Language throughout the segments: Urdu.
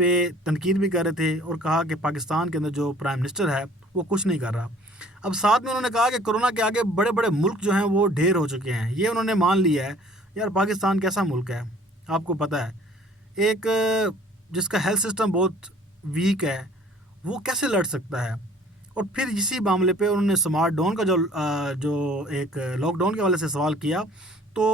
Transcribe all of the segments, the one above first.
پہ تنقید بھی کر رہے تھے اور کہا کہ پاکستان کے اندر جو پرائم منسٹر ہے وہ کچھ نہیں کر رہا. اب ساتھ میں انہوں نے کہا کہ کرونا کے آگے بڑے بڑے ملک جو ہیں وہ ڈھیر ہو چکے ہیں. یہ انہوں نے مان لیا ہے. یار پاکستان کیسا ملک ہے آپ کو پتہ ہے, ایک جس کا ہیلتھ سسٹم بہت ویک ہے وہ کیسے لڑ سکتا ہے. اور پھر اسی معاملے پہ انہوں نے سمارٹ ڈون کا جو ایک لاک ڈاؤن کے حوالے سے سوال کیا, تو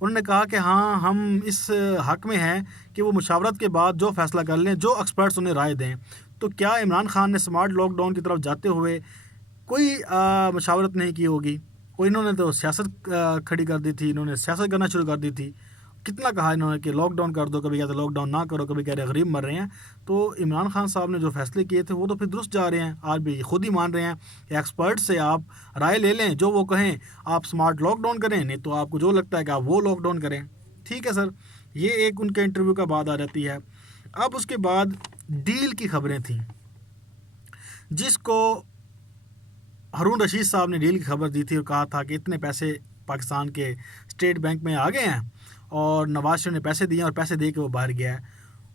انہوں نے کہا کہ ہاں ہم اس حق میں ہیں کہ وہ مشاورت کے بعد جو فیصلہ کر لیں, جو ایکسپرٹس انہیں رائے دیں. تو کیا عمران خان نے سمارٹ لاک ڈاؤن کی طرف جاتے ہوئے کوئی مشاورت نہیں کی ہوگی؟ کوئی انہوں نے تو سیاست کھڑی کر دی تھی, انہوں نے سیاست کرنا شروع کر دی تھی. کتنا کہا انہوں نے کہ لاک ڈاؤن کر دو, کبھی کہتے لاک ڈاؤن نہ کرو, کبھی کہہ رہے غریب مر رہے ہیں. تو عمران خان صاحب نے جو فیصلے کیے تھے وہ تو پھر درست جا رہے ہیں. آج بھی خود ہی مان رہے ہیں کہ ایکسپرٹ سے آپ رائے لے لیں, جو وہ کہیں آپ سمارٹ لاک ڈاؤن کریں, نہیں تو آپ کو جو لگتا ہے کہ آپ وہ لاک ڈاؤن کریں. ٹھیک ہے سر, یہ ایک ان کے انٹرویو کا بات آ جاتی ہے. اب اس کے بعد ڈیل کی خبریں تھیں, جس کو ہارون رشید صاحب نے ڈیل کی خبر دی تھی اور کہا تھا کہ اتنے پیسے پاکستان کے اسٹیٹ بینک میں آ گئے ہیں اور نواز شریف نے پیسے دیے اور پیسے دے کے وہ باہر گیا ہے.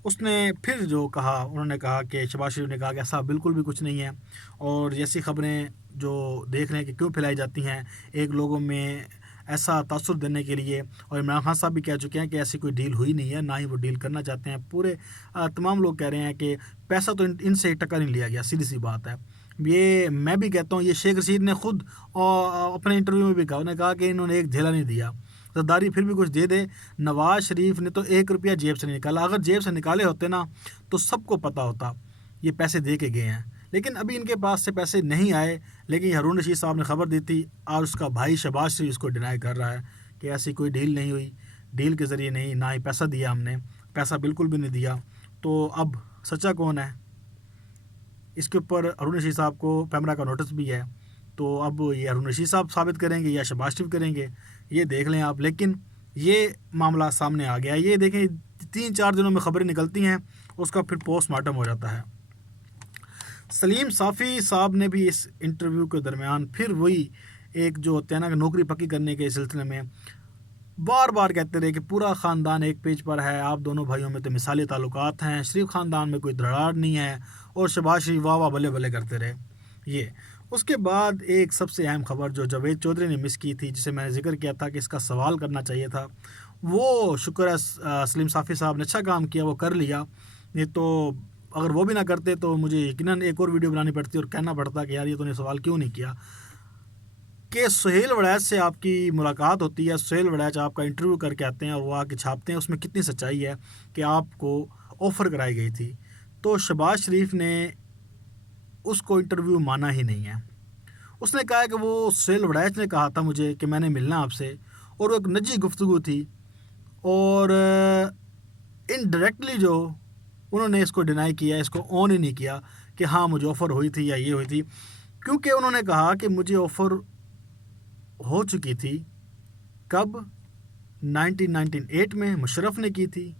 اس نے پھر جو کہا, انہوں نے کہا کہ شہباز شریف نے کہا کہ ایسا بالکل بھی کچھ نہیں ہے, اور ایسی خبریں جو دیکھ رہے ہیں کہ کیوں پھیلائی جاتی ہیں ایک لوگوں میں ایسا تاثر دینے کے لیے. اور عمران خان صاحب بھی کہہ چکے ہیں کہ ایسی کوئی ڈیل ہوئی نہیں ہے, نہ ہی وہ ڈیل کرنا چاہتے ہیں. پورے تمام لوگ کہہ رہے ہیں کہ پیسہ تو ان سے ایک ٹکا نہیں لیا گیا, سیدھی سی بات ہے. یہ میں بھی کہتا ہوں, یہ شیخ رشید نے خود اپنے انٹرویو میں بھی کہا, انہوں نے کہا کہ انہوں نے ایک جھیلا نہیں دیا. زرداری پھر بھی کچھ دے دے, نواز شریف نے تو 1 روپیہ جیب سے نہیں نکالا. اگر جیب سے نکالے ہوتے نا تو سب کو پتہ ہوتا یہ پیسے دے کے گئے ہیں, لیکن ابھی ان کے پاس سے پیسے نہیں آئے. لیکن ہارون رشید صاحب نے خبر دی تھی اور اس کا بھائی شہباز شریف اس کو ڈینائی کر رہا ہے کہ ایسی کوئی ڈیل نہیں ہوئی, ڈیل کے ذریعے نہیں, نہ ہی پیسہ دیا ہم نے, پیسہ بالکل بھی نہیں دیا. تو اب سچا کون ہے؟ اس کے اوپر ہارون رشید صاحب کو پیمرا کا نوٹس بھی ہے. تو اب یہ ہارون رشید صاحب ثابت کریں گے یا شہباز شریف کریں گے, یہ دیکھ لیں آپ. لیکن یہ معاملہ سامنے آ گیا. یہ دیکھیں 3-4 دنوں میں خبریں نکلتی ہیں, اس کا پھر پوسٹ مارٹم ہو جاتا ہے. سلیم صافی صاحب نے بھی اس انٹرویو کے درمیان پھر وہی ایک جو ہوتا ہے نا کہ نوکری پکی کرنے کے سلسلے میں بار بار کہتے رہے کہ پورا خاندان ایک پیج پر ہے, آپ دونوں بھائیوں میں تو مثالی تعلقات ہیں, شریف خاندان میں کوئی دراڑ نہیں ہے, اور شہباز شریف واہ واہ بلے بلے کرتے رہے. یہ اس کے بعد ایک سب سے اہم خبر جو جاوید چودھری نے مس کی تھی, جسے میں نے ذکر کیا تھا کہ اس کا سوال کرنا چاہیے تھا, وہ شکر ہے سلیم صافی صاحب نے اچھا کام کیا, وہ کر لیا. نہیں تو اگر وہ بھی نہ کرتے تو مجھے یقیناً ایک اور ویڈیو بنانی پڑتی اور کہنا پڑتا کہ یار یہ تو نے سوال کیوں نہیں کیا. کہ سہیل وڑیچ سے آپ کی ملاقات ہوتی ہے, سہیل وڑیچ آپ کا انٹرویو کر کے آتے ہیں اور وہ آ کے چھاپتے ہیں, اس میں کتنی سچائی ہے کہ آپ کو آفر کرائی گئی تھی. تو شہباز شریف نے اس کو انٹرویو مانا ہی نہیں ہے. اس نے کہا کہ وہ سہیل وڑیچ نے کہا تھا مجھے کہ میں نے ملنا آپ سے, اور وہ ایک نجی گفتگو تھی, اور انڈائریکٹلی جو انہوں نے اس کو ڈینائی کیا, اس کو آن ہی نہیں کیا کہ ہاں مجھے آفر ہوئی تھی یا یہ ہوئی تھی. کیونکہ انہوں نے کہا کہ مجھے آفر ہو چکی تھی. کب؟ 1998 میں مشرف نے کی تھی.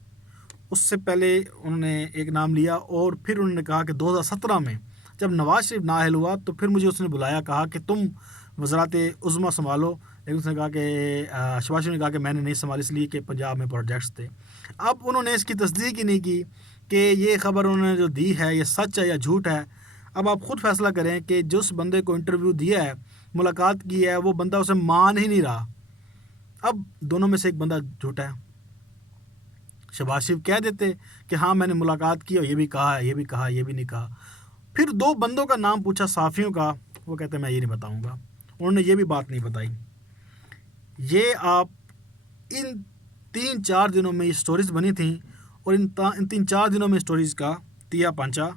اس سے پہلے انہوں نے ایک نام لیا, اور پھر انہوں نے کہا کہ 2017 میں جب نواز شریف نااہل ہوا تو پھر مجھے اس نے بلایا, کہا کہ تم وزارت عظمیٰ سنبھالو. لیکن اس نے کہا کہ شہباز شریف نے کہا کہ میں نے نہیں سنبھالی اس لیے کہ پنجاب میں پروجیکٹس تھے. اب انہوں نے اس کی تصدیق ہی نہیں کی کہ یہ خبر انہوں نے جو دی ہے یہ سچ ہے یا جھوٹ ہے. اب آپ خود فیصلہ کریں کہ جس بندے کو انٹرویو دیا ہے, ملاقات کی ہے, وہ بندہ اسے مان ہی نہیں رہا. اب دونوں میں سے ایک بندہ جھوٹا ہے. شہباز شریف کہہ دیتے کہ ہاں میں نے ملاقات کی اور یہ بھی کہا, یہ بھی کہا, یہ بھی نہیں کہا. پھر 2 بندوں کا نام پوچھا صحافیوں کا, وہ کہتے ہیں میں یہ نہیں بتاؤں گا. انہوں نے یہ بھی بات نہیں بتائی. یہ آپ ان 3-4 دنوں میں یہ سٹوریز بنی تھیں, اور ان 3-4 دنوں میں سٹوریز کا تیا پانچا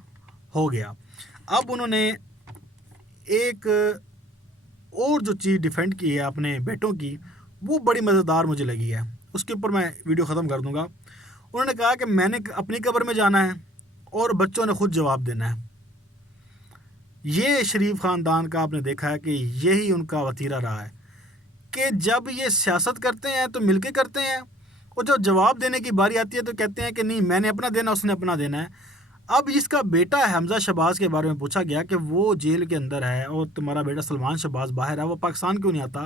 ہو گیا. اب انہوں نے ایک اور جو چیز ڈیفینڈ کی ہے اپنے بیٹوں کی, وہ بڑی مزیدار مجھے لگی ہے. اس کے اوپر میں ویڈیو ختم کر دوں گا. انہوں نے کہا کہ میں نے اپنی قبر میں جانا ہے اور بچوں نے خود جواب دینا ہے. یہ شریف خاندان کا آپ نے دیکھا ہے کہ یہی ان کا وتیرہ رہا ہے کہ جب یہ سیاست کرتے ہیں تو مل کے کرتے ہیں, اور جب جواب دینے کی باری آتی ہے تو کہتے ہیں کہ نہیں میں نے اپنا دینا, اس نے اپنا دینا ہے. اب اس کا بیٹا حمزہ شہباز کے بارے میں پوچھا گیا کہ وہ جیل کے اندر ہے اور تمہارا بیٹا سلمان شہباز باہر ہے, وہ پاکستان کیوں نہیں آتا؟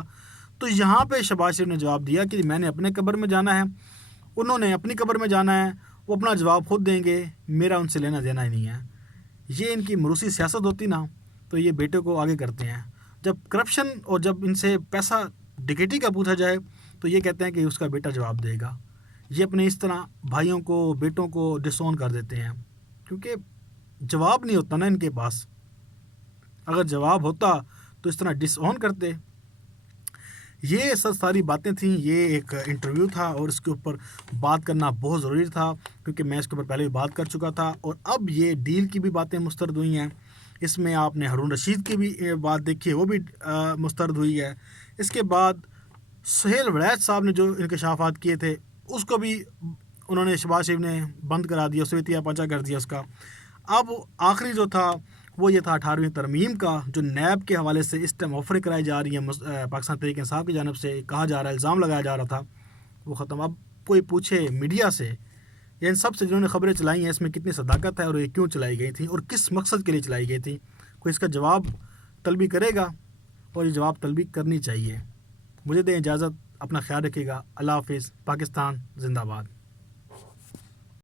تو یہاں پہ شہباز شریف نے جواب دیا کہ میں نے اپنے قبر میں جانا ہے, انہوں نے اپنی قبر میں جانا ہے, وہ اپنا جواب خود دیں گے، میرا ان سے لینا دینا ہی نہیں ہے. یہ ان کی مروسی سیاست ہوتی نا تو یہ بیٹے کو آگے کرتے ہیں. جب کرپشن اور جب ان سے پیسہ ڈکیٹی کا پوچھا جائے تو یہ کہتے ہیں کہ اس کا بیٹا جواب دے گا. یہ اپنے اس طرح بھائیوں کو بیٹوں کو ڈس اون کر دیتے ہیں کیونکہ جواب نہیں ہوتا نا ان کے پاس. اگر جواب ہوتا تو اس طرح ڈس اون کرتے. یہ ساری باتیں تھیں. یہ ایک انٹرویو تھا اور اس کے اوپر بات کرنا بہت ضروری تھا کیونکہ میں اس کے اوپر پہلے بھی بات کر چکا تھا. اور اب یہ ڈیل کی بھی باتیں مسترد ہوئی ہیں. اس میں آپ نے ہارون رشید کی بھی بات دیکھی ہے، وہ بھی مسترد ہوئی ہے. اس کے بعد سہیل ولایت صاحب نے جو انکشافات کیے تھے اس کو بھی انہوں نے شہباز شریف نے بند کرا دیا، سویتیا پانچا کر دیا اس کا. اب آخری جو تھا وہ یہ تھا 18ویں ترمیم کا، جو نیب کے حوالے سے اس ٹائم آفریں کرائی جا رہی ہیں پاکستان تحریک انصاف کی جانب سے، کہا جا رہا ہے، الزام لگایا جا رہا تھا، وہ ختم. اب کوئی پوچھے میڈیا سے یا ان سب سے جنہوں نے خبریں چلائی ہیں اس میں کتنی صداقت ہے اور یہ کیوں چلائی گئی تھیں اور کس مقصد کے لیے چلائی گئی تھیں، کوئی اس کا جواب طلبی کرے گا اور یہ جواب طلبی کرنی چاہیے. مجھے دیں اجازت، اپنا خیال رکھیے گا. اللہ حافظ. پاکستان زندہ باد.